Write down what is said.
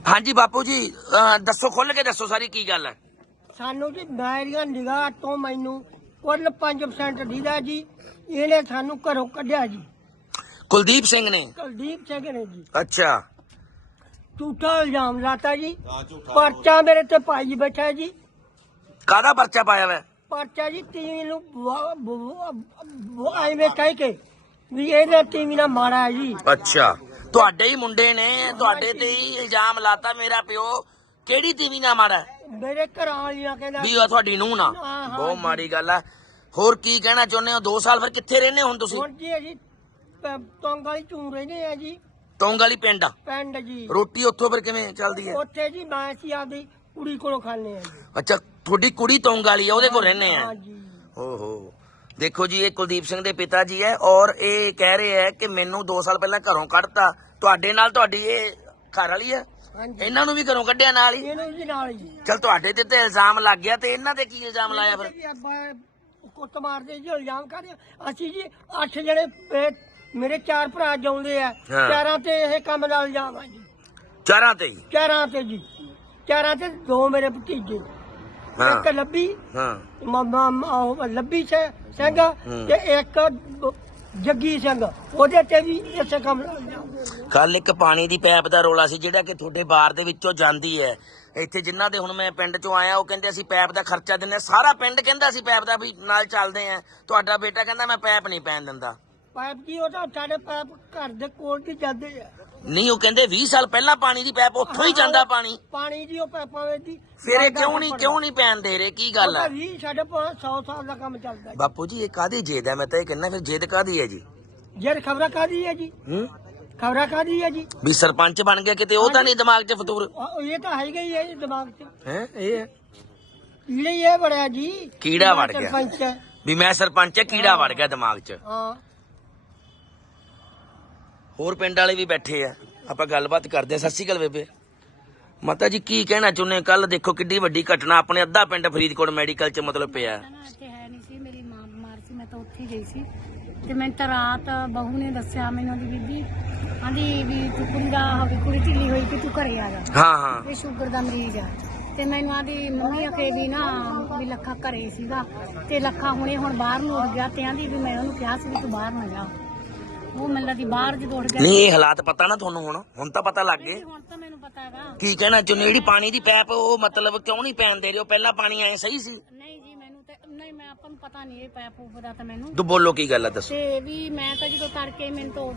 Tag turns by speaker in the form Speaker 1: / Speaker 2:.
Speaker 1: ਹਾਂਜੀ ਬਾਪੂ ਜੀ ਦੱਸੋ, ਖੁੱਲ ਕੇ ਦੱਸੋ ਸਾਰੀ ਕੀ ਗੱਲ ਹੈ।
Speaker 2: ਸਾਨੂੰ ਜੀ ਮੇਰੀਆਂ ਨਿਗਾਹ ਤੋਂ ਮੈਨੂੰ ਕੁੱਲ 5% ਦੀਦਾ ਜੀ। ਇਹਨੇ ਸਾਨੂੰ ਘਰੋਂ ਕੱਢਿਆ ਜੀ,
Speaker 1: ਕੁਲਦੀਪ ਸਿੰਘ ਨੇ।
Speaker 2: ਕੁਲਦੀਪ ਸਿੰਘ ਨੇ ਜੀ।
Speaker 1: ਅੱਛਾ,
Speaker 2: ਝੂਠਾ ਇਲਜ਼ਾਮ ਲਾਤਾ ਜੀ। ਪਰਚਾ ਮੇਰੇ ਤੇ ਪਾਈ ਬੈਠਾ ਜੀ।
Speaker 1: ਕਾਹਦਾ ਪਰਚਾ ਪਾਇਆ ਵਾ?
Speaker 2: ਪਰਚਾ ਜੀ ਟੀਵੀ ਨੂੰ ਐਵੇਂ ਕਹਿ ਕੇ ਵੀ ਇਹਨੇ ਟੀਵੀ ਨਾਲ ਮਾਰਾ ਹੈ ਜੀ।
Speaker 1: ਅੱਛਾ, ਤੁਹਾਡੇ ਹੀ ਮੁੰਡੇ ਨੇ ਤੁਹਾਡੇ ਤੇ ਹੀ ਇਲਜ਼ਾਮ ਲਾਤਾ ਮੇਰਾ ਪਿਓ ਕਿਹੜੀ ਟੀਵੀ ਨਾ ਮਾੜਾ
Speaker 2: ਮੇਰੇ ਘਰਾਂ ਵਾਲੀਆਂ ਕਹਿੰਦਾ
Speaker 1: ਵੀ ਉਹ ਤੁਹਾਡੀ ਨੂੰਹ ਨਾ।
Speaker 2: ਹਾਂ,
Speaker 1: ਬਹੁਤ
Speaker 2: ਜੀ।
Speaker 1: ਮਾੜੀ ਗੱਲ ਆ। ਹੋਰ ਕੀ ਕਹਿਣਾ ਚਾਹੁੰਦੇ ਹੋ? 2 ਸਾਲ ਫਿਰ ਕਿੱਥੇ ਰਹਿੰਦੇ ਹੁਣ ਤੁਸੀਂ?
Speaker 2: ਹੁਣ ਜੀ ਅਸੀਂ ਟੋਂਗ ਵਾਲੀ ਚੂੰ ਰਹਿੰਦੇ ਆ ਜੀ,
Speaker 1: ਤੌਂਗ ਵਾਲੀ ਪਿੰਡ।
Speaker 2: ਪਿੰਡ ਜੀ।
Speaker 1: ਰੋਟੀ ਉੱਥੋਂ ਫਿਰ ਕਿਵੇਂ ਚੱਲਦੀ ਹੈ?
Speaker 2: ਉੱਥੇ ਜੀ ਮੈਂ ਅਸੀਂ ਆਪਦੀ ਕੁੜੀ ਕੋਲੋਂ ਖਾਂਦੇ ਆ ਜੀ।
Speaker 1: ਅੱਛਾ, ਤੁਹਾਡੀ ਕੁੜੀ ਤੌਂਗ ਵਾਲੀ ਆ, ਉਹਦੇ ਕੋਲ ਰਹਿੰਦੇ ਆ।
Speaker 2: ਹਾਂ ਜੀ।
Speaker 1: ਓਹੋ, ਦੇਖੋ ਜੀ, ਇਹ ਕੁਲਦੀਪ ਸਿੰਘ ਦੇ ਪਿਤਾ ਜੀ ਹੈ ਔਰ ਇਹ ਕਹਿ ਰਹੇ ਹੈ ਕਿ ਮੈਨੂੰ 2 ਸਾਲ ਪਹਿਲਾਂ ਘਰੋਂ ਕੱਢਤਾ। ਤੁਹਾਡੇ ਨਾਲ ਤੁਹਾਡੀ ਇਹ ਘਰ ਵਾਲੀ ਹੈ,
Speaker 2: ਹਾਂਜੀ,
Speaker 1: ਇਹਨਾਂ ਨੂੰ ਵੀ ਘਰੋਂ ਕੱਢਿਆ ਨਾਲ ਹੀ।
Speaker 2: ਇਹਨੂੰ ਜੀ ਨਾਲ ਜੀ।
Speaker 1: ਚਲ ਤੁਹਾਡੇ ਤੇ ਇਲਜ਼ਾਮ ਲੱਗ ਗਿਆ ਤੇ ਇਹਨਾਂ ਤੇ ਕੀ ਇਲਜ਼ਾਮ ਲਾਇਆ ਫਿਰ?
Speaker 2: ਜੀ ਆਪਾਂ ਕੁੱਟ ਮਾਰਦੇ ਜੀ, ਇਲਜ਼ਾਮ ਕਰਦੇ ਅਸੀਂ ਜੀ 8 ਜਣੇ ਮੇਰੇ 4 ਭਰਾ ਜਾਉਂਦੇ ਆ।
Speaker 1: ਹਾਂ।
Speaker 2: 4 ਤੇ ਇਹ ਕੰਮ ਦਾ ਇਲਜ਼ਾਮ ਆ ਜੀ।
Speaker 1: 4 ਤੇ ਹੀ?
Speaker 2: 4 ਤੇ ਜੀ, 4 ਤੇ 2 ਮੇਰੇ ਭਤੀਜੇ,
Speaker 1: ਹਾਂ
Speaker 2: ਇੱਕ ਲੱਭੀ
Speaker 1: ਹਾਂ
Speaker 2: ਲੱਭੀ ਸਿੰਘ ਤੇ ਇੱਕ ਜੱਗੀ ਸਿੰਘ, ਉਹਦੇ ਤੇ ਵੀ ਇਸੇ ਕੰਮ ਦਾ ਇਲਜ਼ਾਮ।
Speaker 1: ਕੱਲ ਇੱਕ ਪਾਣੀ ਦੀ ਪਾਈਪ ਦਾ ਰੋਲਾ ਸੀ ਜਿਹੜਾ ਕਿ ਤੁਹਾਡੇ ਬਾਰ ਦੇ ਵਿੱਚੋਂ ਜਾਂਦੀ ਹੈ। ਇੱਥੇ ਜਿਨ੍ਹਾਂ ਦੇ ਹੁਣ ਮੈਂ ਪਿੰਡ ਚੋਂ ਆਇਆ ਉਹ ਕਹਿੰਦੇ ਅਸੀਂ ਪਾਈਪ ਦਾ ਖਰਚਾ ਦਿੰਦੇ, ਸਾਰਾ ਪਿੰਡ ਕਹਿੰਦਾ ਅਸੀਂ ਪਾਈਪ ਦਾ ਵੀ ਨਾਲ ਚੱਲਦੇ ਆ। ਤੁਹਾਡਾ ਬੇਟਾ ਕਹਿੰਦਾ ਮੈਂ ਪਾਈਪ ਨਹੀਂ ਪੈਣ ਦਿੰਦਾ।
Speaker 2: ਪਾਈਪ ਜੀ ਉਹ ਤਾਂ ਸਾਡੇ ਪਾਈਪ ਘਰ ਦੇ ਕੋਲ ਦੀ ਜਾਂਦੇ ਆ।
Speaker 1: ਨਹੀਂ, ਉਹ ਕਹਿੰਦੇ 20 ਸਾਲ ਪਹਿਲਾਂ ਪਾਣੀ ਦੀ ਪਾਈਪ ਉੱਥੋਂ ਹੀ ਜਾਂਦਾ
Speaker 2: ਪਾਣੀ ਦੀ ਉਹ ਪਾਈਪਾਂ ਵਿੱਚ ਦੀ।
Speaker 1: ਫਿਰ ਇਹ ਕਿਉਂ ਨਹੀਂ ਪੈਣ ਦੇ ਰਹੇ? ਕੀ ਗੱਲ ਹੈ?
Speaker 2: ਵੀ ਸਾਡੇ ਕੋਲ 100 ਸਾਲ ਦਾ ਕੰਮ ਚੱਲਦਾ ਜੀ।
Speaker 1: ਬਾਪੂ ਜੀ, ਇਹ ਕਾਹਦੀ ਜਿੱਦ ਹੈ? ਮੈਂ ਤਾਂ ਇਹ ਕਹਿੰਦਾ ਫਿਰ ਜਿੱਦ ਕਾਹਦੀ ਹੈ ਜੀ?
Speaker 2: ਯਾਰ ਖਬਰਾਂ ਕਾਹਦੀ ਹੈ ਜੀ? ਖਬਰਾਂ ਕਾਹਦੀ ਹੈ ਜੀ?
Speaker 1: ਵੀ ਸਰਪੰਚ ਬਣ ਗਿਆ ਕਿਤੇ, ਉਹ ਤਾਂ ਨਹੀਂ ਦਿਮਾਗ 'ਚ ਫਤੂਰ
Speaker 2: ਇਹ ਤਾਂ ਹੈਗਾ ਹੀ ਹੈ ਜੀ ਦਿਮਾਗ 'ਚ।
Speaker 1: ਹੈ? ਇਹ ਹੈ
Speaker 2: ਕੀੜਾ ਹੀ ਇਹ ਬੜਿਆ ਜੀ।
Speaker 1: ਕੀੜਾ ਵੜ ਗਿਆ
Speaker 2: ਸਰਪੰਚ ਹੈ।
Speaker 1: ਵੀ ਮੈਂ ਸਰਪੰਚ ਹੈ, ਕੀੜਾ ਵੜ ਗਿਆ ਦਿਮਾਗ 'ਚ।
Speaker 2: ਹਾਂ,
Speaker 1: ਹੋਰ ਪਿੰਡ ਵਾਲੇ ਵੀ ਬੈਠੇ ਆ, ਆਪਾਂ ਗੱਲਬਾਤ ਕਰਦੇ ਆ। ਸਤਿ ਸ਼੍ਰੀ ਅਕਾਲ ਬੇਬੇ। ਮਾਤਾ ਜੀ ਕੀ ਕਹਿਣਾ ਚਾਹੁੰਦੇ? ਕੱਲ ਦੇਖੋ ਕਿੱਡੀ ਵੱਡੀ ਘਟਨਾ, ਆਪਣੇ ਅੱਧਾ ਪਿੰਡ ਫਰੀਦਕੋਟ ਮੈਡੀਕਲ 'ਚ ਮਤਲਬ ਪਿਆ।
Speaker 3: ਇੱਥੇ ਹੈ ਨਹੀਂ ਸੀ, ਮੇਰੀ ਮਾਂ ਬਿਮਾਰ ਸੀ, ਮੈਂ ਤਾਂ ਉੱਥੇ ਗਈ ਸੀ ਤੇ ਮੈਨੂੰ ਤਾਂ ਰਾਤ ਬਹੂ ਨੇ ਦੱਸਿਆ ਮੈਨੂੰ ਦੀ ਬੀਬੀ ਆਂਦੀ ਵੀ ਤੂੰ ਕੁੜੀ ਢਿੱਲੀ ਹੋਈ ਕਿ ਤੂੰ ਘਰੇ ਆ ਜਾ,
Speaker 1: ਹਾਂ ਹਾਂ
Speaker 3: ਇਹ ਸ਼ੂਗਰ ਦਾ ਮਰੀਜ਼ ਆ। ਤੇ ਮੈਨੂੰ ਆਂਦੀ ਮੰਮੀ ਆਖੇ ਵੀ ਨਾ ਵੀ ਲੱਖਾ ਘਰੇ ਸੀਗਾ ਤੇ ਲੱਖਾ ਹੁਣ ਬਾਹਰ ਨੂੰ ਉੱਡ ਗਿਆ ਤੇ ਆਂਦੀ ਵੀ ਮੈਂ ਉਹਨੂੰ ਕਿਹਾ ਸੀ ਵੀ ਤੂੰ ਬਾਹਰ ਨਾ ਜਾ। ਉਹ ਮੈਨੂੰ ਲੱਗਦੀ ਬਾਹਰ ਜਦੋਂ ਉੱਡ ਗਿਆ।
Speaker 1: ਨਹੀਂ, ਇਹ ਹਾਲਾਤ ਪਤਾ ਨਾ ਤੁਹਾਨੂੰ? ਹੁਣ ਤਾਂ ਪਤਾ ਲੱਗ ਗਏ।
Speaker 3: ਹੁਣ ਤਾਂ ਮੈਨੂੰ ਪਤਾ ਹੈਗਾ।
Speaker 1: ਕੀ ਕਹਿਣਾ ਚਾਹੁੰਦੇ? ਜਿਹੜੀ ਪਾਣੀ ਦੀ ਪਾਈਪ ਉਹ ਮਤਲਬ ਕਿਉਂ ਨਹੀਂ ਪੈਣ ਦੇ ਰਹੇ ਹੋ? ਪਹਿਲਾਂ ਪਾਣੀ ਆਏ ਸਹੀ ਸੀ?
Speaker 3: ਨਹੀਂ ਜੀ, ਮੈਨੂੰ ਤੇ ਨਹੀਂ, ਮੈਂ ਆਪਾਂ ਨੂੰ ਪਤਾ ਨਹੀਂ ਇਹ ਪੈਪ ਪੂਪ ਦਾ ਤਾਂ ਮੈਨੂੰ।
Speaker 1: ਤੂੰ ਬੋਲੋ ਕੀ ਗੱਲ ਆ, ਦੱਸੋ।
Speaker 3: ਤੇ ਵੀ ਮੈਂ ਤਾਂ ਜਦੋਂ ਤੜਕੇ ਮੈਨੂੰ ਤਾਂ